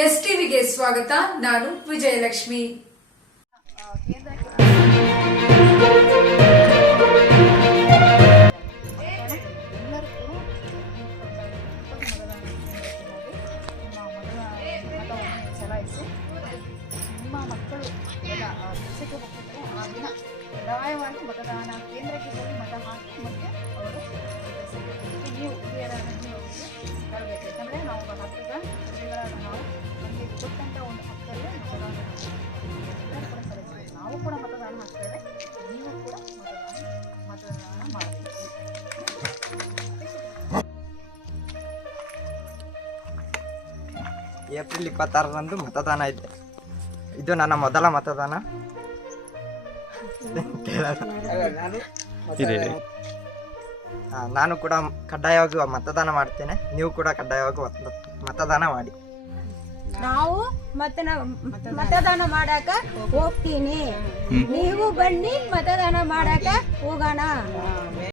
ಎಸ್ಟಿವಿಗೆ ಸ್ವಾಗತ. ನಾನು ವಿಜಯಲಕ್ಷ್ಮಿ. ನಿಮ್ಮ ಮಕ್ಕಳು ಕೆಲಸಕ್ಕೆ ಹೋಗ್ತಿದ್ರೆ ಆ ದಿನ ಕಡ್ಡಾಯವಾಗಿ ಮತದಾನ ಕೇಂದ್ರಕ್ಕೆ ಹೋಗಿ ಮತ ಹಾಕಿ ಮತ್ತೆ ಅವರು ನೀವು ಹಿರಿಯರಾಗಿ ತರಬೇಕು. ಯಾಕಂದರೆ ನಾವು ಹಕ್ಕದ ಪ್ರಜೆಗಳಾದ ನಾವು ನಮಗೆ ಕೊಟ್ಟಂಥ ಒಂದು ಹಕ್ಕಲ್ಲಿ ಮತದಾನ ಎಲ್ಲರೂ ಕೂಡ ಸಲ್ಲಿಸಬೇಕು. ನಾವು ಕೂಡ ಮತದಾನ ಹಾಕ್ತೇವೆ, ನೀವು ಕೂಡ ಮತದಾನ ಮಾಡಬೇಕು. ಏಪ್ರಿಲ್ 26ರಂದು ಮತದಾನ ಇದೆ. ಇದು ನನ್ನ ಮೊದಲ ಮತದಾನ. ನಾನು ಕೂಡ ಕಡ್ಡಾಯವಾಗಿ ಮತದಾನ ಮಾಡ್ತೇನೆ. ನೀವು ಕೂಡ ಕಡ್ಡಾಯವಾಗಿ ಮತದಾನ ಮಾಡಿ. ನಾವು ಮತದಾನ ಮಾಡಾಕ ಹೋಗ್ತೀನಿ, ನೀವು ಬನ್ನಿ ಮತದಾನ ಮಾಡಾಕ ಹೋಗೋಣ.